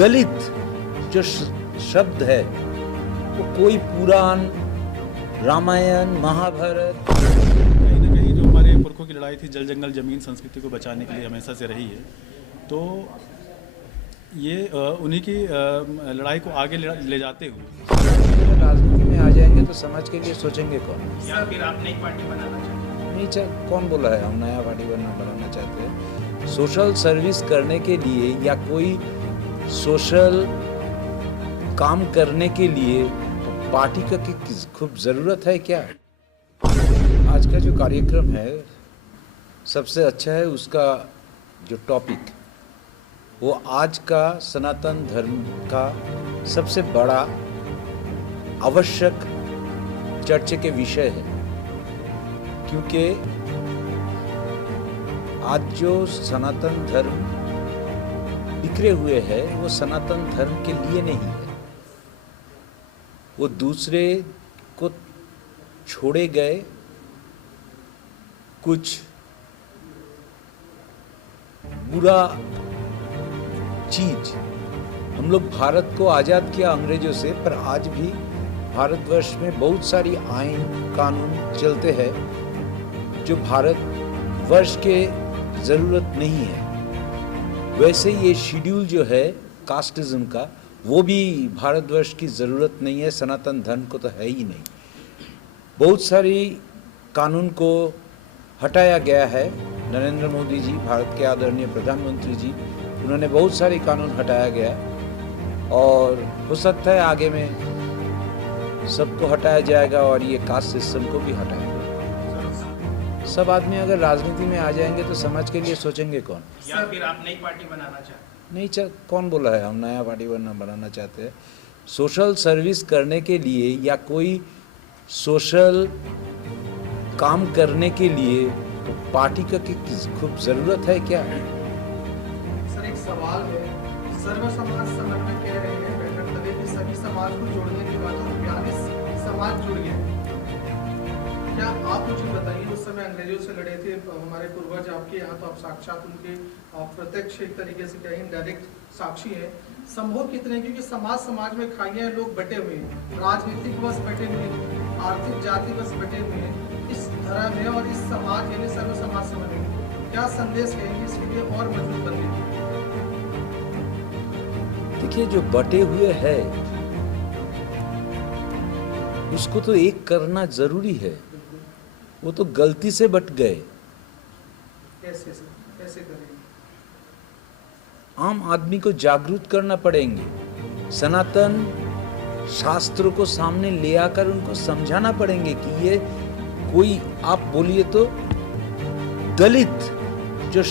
दलित जो शब्द है वो कोई पुराण, रामायण, महाभारत, कहीं ना कहीं जो हमारे पुरखों की लड़ाई थी जल जंगल जमीन संस्कृति को बचाने के लिए हमेशा से रही है। तो ये उन्हीं की लड़ाई को आगे ले जाते हुए अगर राजनीति में आ जाएंगे तो समाज के लिए सोचेंगे कौन? या फिर आप नई पार्टी बनाना चाहते हैं? नहीं, कौन बोला है हम नया पार्टी बनाना चाहते हैं? सोशल सर्विस करने के लिए या कोई सोशल काम करने के लिए पार्टी का खूब ज़रूरत है क्या? आज का जो कार्यक्रम है सबसे अच्छा है, उसका जो टॉपिक वो आज का सनातन धर्म का सबसे बड़ा आवश्यक चर्चा के विषय है, क्योंकि आज जो सनातन धर्म बिखरे हुए है वो सनातन धर्म के लिए नहीं है, वो दूसरे को छोड़े गए कुछ बुरा चीज। हम लोग भारत को आज़ाद किया अंग्रेजों से, पर आज भी भारतवर्ष में बहुत सारी आइन कानून चलते हैं जो भारतवर्ष के ज़रूरत नहीं है। वैसे ये शेड्यूल जो है कास्टिज्म का, वो भी भारतवर्ष की ज़रूरत नहीं है, सनातन धर्म को तो है ही नहीं। बहुत सारी कानून को हटाया गया है। नरेंद्र मोदी जी, भारत के आदरणीय प्रधानमंत्री जी, उन्होंने बहुत सारे कानून हटाया गया और हो सकता है आगे में सबको हटाया जाएगा और ये कास्ट सिस्टम को भी हटाएगा। सब आदमी अगर राजनीति में आ जाएंगे तो समाज के लिए सोचेंगे कौन? या फिर आप नई पार्टी बनाना चाहते हैं? नहीं, कौन बोला है हम नया पार्टी बनाना चाहते हैं? सोशल सर्विस करने के लिए या कोई सोशल काम करने के लिए तो पार्टी का खूब ज़रूरत है क्या? सर, एक सवाल है, सर्व समाज समन्वय कह रहे हैं, बैठक तले कि सभी समाज को जोड़ने के बाद 42 समाज जुड़ गए। क्या आप मुझे बताइए, उस समय अंग्रेजों से लड़े थे हमारे पूर्वज, आपके यहाँ तो आप साक्षात उनके प्रत्यक्ष एक तरीके से क्या इनडायरेक्ट साक्षी है, संभव कितने? क्योंकि समाज में खाइए लोग बटे हुए हैं, राजनीतिक बस बटे हुए हैं, आर्थिक जाति बस बटे हुए हैं। इस धर्म में और इस समाज यानी सर्व समाज समन्वय क्या संदेश कहेंगे इसके लिए और मजबूत बनने? देखिए, जो बटे हुए है उसको तो एक करना जरूरी है। वो तो गलती से बट गए। कैसे करेंगे? आम आदमी को जागरूक करना पड़ेंगे, सनातन शास्त्रों को सामने ले आकर उनको समझाना पड़ेंगे कि ये कोई, आप बोलिए तो दलित जो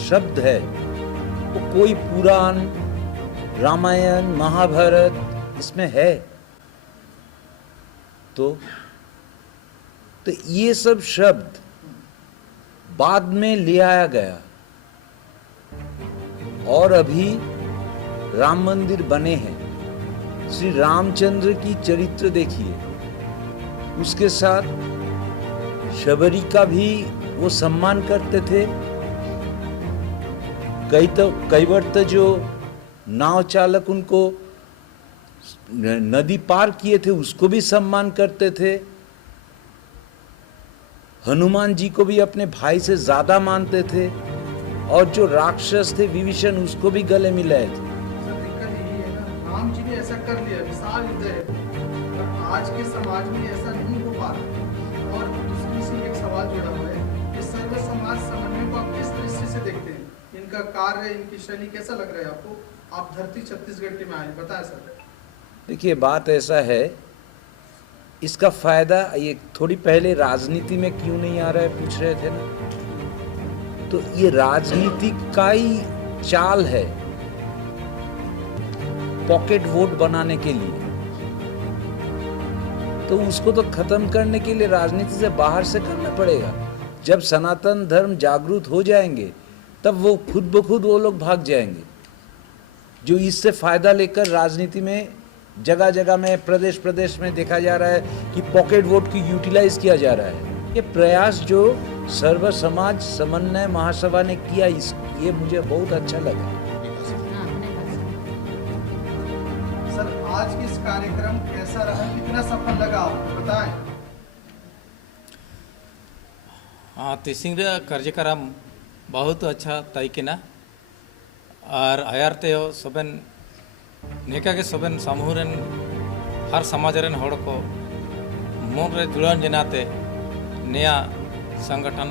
शब्द है वो कोई पुराण, रामायण, महाभारत इसमें है। तो ये सब शब्द बाद में ले आया गया और अभी राम मंदिर बने हैं। श्री रामचंद्र की चरित्र देखिए, उसके साथ शबरी का भी वो सम्मान करते थे। कई बार तो जो नाव चालक उनको नदी पार किए थे उसको भी सम्मान करते थे। हनुमान जी को भी अपने भाई से ज्यादा मानते थे और जो राक्षस थे विभीषण उसको भी गले मिलाए थे। सर, दिक्कत यही है ना, राम जी ने ऐसा कर लिया, विशाल युद्ध है, पर आज के समाज में ऐसा नहीं हो पा रहा। और दूसरी से एक सवाल जुड़ा हुआ है कि सर्व समाज समन्वय को आप किस दृष्टि से देखते हैं? इनका कार्य, इनकी शैली कैसा लग रहा है आपको? आप धरती छत्तीसगढ़ के में आए, बताएं सर। देखिए, बात ऐसा है, इसका फायदा ये थोड़ी पहले राजनीति में क्यों नहीं आ रहा है पूछ रहे थे ना, तो ये राजनीति का ही चाल है पॉकेट वोट बनाने के लिए। तो उसको तो खत्म करने के लिए राजनीति से बाहर से करना पड़ेगा। जब सनातन धर्म जागरूक हो जाएंगे तब वो खुद ब खुद वो लोग भाग जाएंगे जो इससे फायदा लेकर राजनीति में जगह जगह में, प्रदेश प्रदेश में देखा जा रहा है कि पॉकेट वोट की यूटिलाइज किया जा रहा है। ये प्रयास जो सर्व समाज समन्वय महासभा ने किया, ये मुझे बहुत अच्छा लगा। कार्यक्रम कैसा रहा, कितना सफल लगा आपको, बताएं। हाँ, तिसिंग कार्यक्रम बहुत अच्छा तैकिना और आयारते हो सबन नेका के सबन समूह रेन हर समाज रेन हड़ को मन रे जुड़न जनाते नया संगठन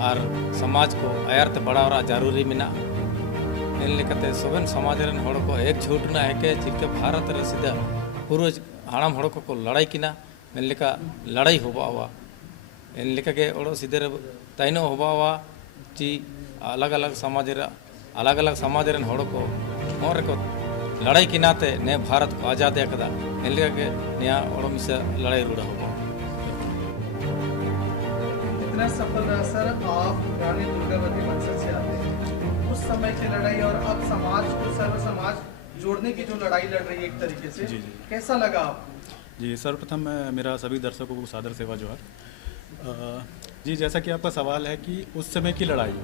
और समाज को आयारते बढ़ावा जरूरी मिना इन लेकते सबन समाज रेन हड़ को एकजुट ना है के चिके भारत रे सीधा पूर्वज हाड़ाम हड़ को लड़ाई किना इन लेका लड़ाई होबावा इन लेका के ओड़ो सीधे रे ताइनो होबावा जी अलग अलग समाज रेन हड़ को मोर को लड़ाई के नाते ने भारत को आज़ाद कदा इन लेका के नया ओड़ो मिसे लड़ाई रूढ़ा होगा। इतना सफल रहा सर, आप रानी दुर्गावती वंशज से आते हैं, उस समय की लड़ाई और अब समाज को सर्व समाज जोड़ने की जो लड़ाई लड़ रही है एक तरीके से, जी। कैसा लगा आपको? जी, सर्वप्रथम मेरा सभी दर्शकों को सादर सेवा जोहार। जी, जैसा कि आपका सवाल है कि उस समय की लड़ाई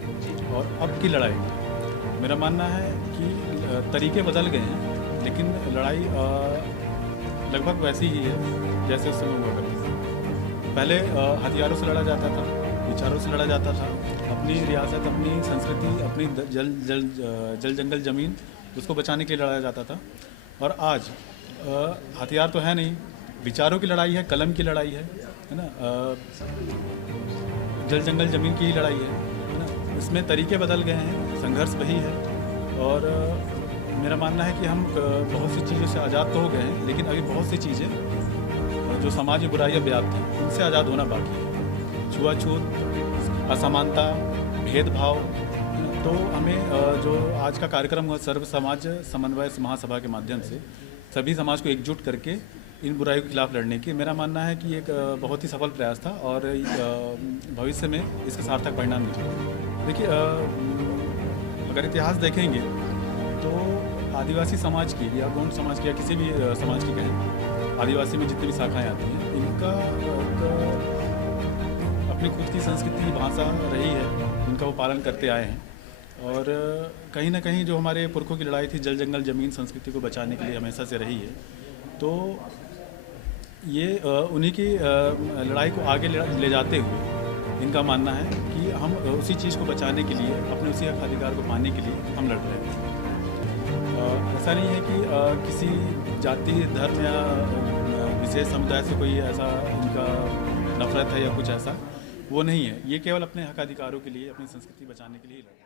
और अब की लड़ाई, मेरा मानना है कि तरीके बदल गए हैं, लेकिन लड़ाई लगभग वैसी ही है जैसे उस समय हुआ करती थी। पहले हथियारों से लड़ा जाता था, विचारों से लड़ा जाता था, अपनी रियासत, अपनी संस्कृति, अपनी जल जंगल ज़मीन, उसको बचाने के लिए लड़ा जाता था। और आज हथियार तो है नहीं, विचारों की लड़ाई है, कलम की लड़ाई है ना, जल जंगल ज़मीन की ही लड़ाई है ना। इसमें तरीके बदल गए हैं, संघर्ष वही है। और मेरा मानना है कि हम बहुत सी चीज़ों से आज़ाद तो हो गए हैं, लेकिन अभी बहुत सी चीज़ें जो समाज में बुराइयाँ व्याप्त हैं उनसे आज़ाद होना बाकी है। छुआछूत, असमानता, भेदभाव, तो हमें जो आज का कार्यक्रम हुआ सर्व समाज समन्वय महासभा के माध्यम से सभी समाज को एकजुट करके इन बुराइयों के खिलाफ लड़ने की, मेरा मानना है कि एक बहुत ही सफल प्रयास था और भविष्य में इसके सार्थक परिणाम मिलेंगे। देखिए, अगर इतिहास देखेंगे तो आदिवासी समाज की या गौंड समाज की या किसी भी समाज की कहें, आदिवासी में जितनी भी शाखाएं आती हैं, इनका अपनी खुद की संस्कृति, भाषा रही है, इनका वो पालन करते आए हैं। और कहीं ना कहीं जो हमारे पुरखों की लड़ाई थी जल जंगल ज़मीन संस्कृति को बचाने के लिए हमेशा से रही है। तो ये उन्हीं की लड़ाई को आगे ले जाते हुए इनका मानना है कि हम उसी चीज़ को बचाने के लिए, अपने उसी हक अधिकार को पाने के लिए हम लड़ रहे हैं। ऐसा नहीं है कि किसी जाति, धर्म या विशेष समुदाय से कोई ऐसा इनका नफरत है या कुछ ऐसा, वो नहीं है। ये केवल अपने हक अधिकारों के लिए, अपनी संस्कृति बचाने के लिए लड़ रहे हैं।